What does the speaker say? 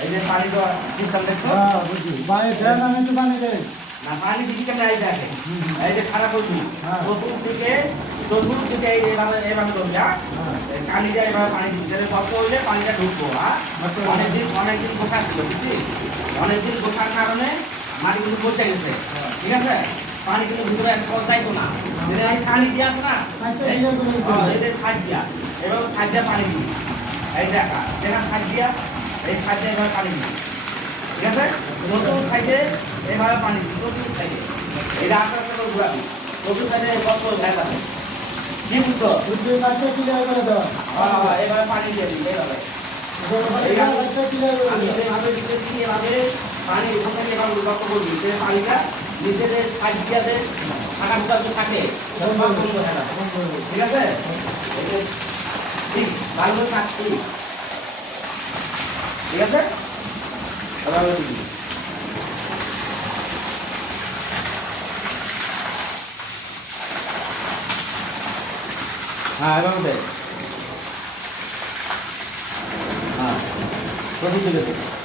এই যে পানি তো সিস্টেম দেখছো বুঝি ভাই দেন আমি একটু পানি দেই না পানি দিকে কেন এই দেখে এই যে খারাপ বলছি প্রথম থেকে চতুর্থ থেকে এইভাবে এইভাবে ধরবি কানি দিয়ে এইভাবে পানি দিবি যাতে শক্ত হইলে পানিটা ঢুকবো অনেকদিন বসার ছিল বুঝলি অনেকদিন বসার কারণে মাটি কিন্তু বসে গেছে ঠিক আছে পানি কিন্তু ভিতরে একদম যাইতো না পানি দিয়ে আসো না এই যে খাদ দিয়া এবার খাদ দিয়া পানি দিবি এই দেখা যেখানে খাদ দিয়া এই খাদ দিয়ে এভাবে পানি দিবি ঠিক আছে নতুন সাইডে এইভাবে পানি দিবি নতুন সাইডে এটা আস্তে আস্তে করে ঘুরাবি নতুন সাইডে কত ভ্যাস আছে কি বুঝছো বুঝি কাছে ক্লিয়ার করে দাও এভাবে পানি দিয়ে দিবি এইভাবে এইভাবে দিতেছি এভাবে পানি ওখান থেকে এভাবে লক্ষ্য করবি যে পানিটা নিজেদের সাইড দিয়াতে থাকা ফুটা যে থাকে সব বন্ধ হয়ে যাবে ঠিক আছে ঠিক ভালো করে থাকছি ঠিক আছে এভাবে দিবি হ্যাঁ এভাবে দে হ্যাঁ প্রতি দিকে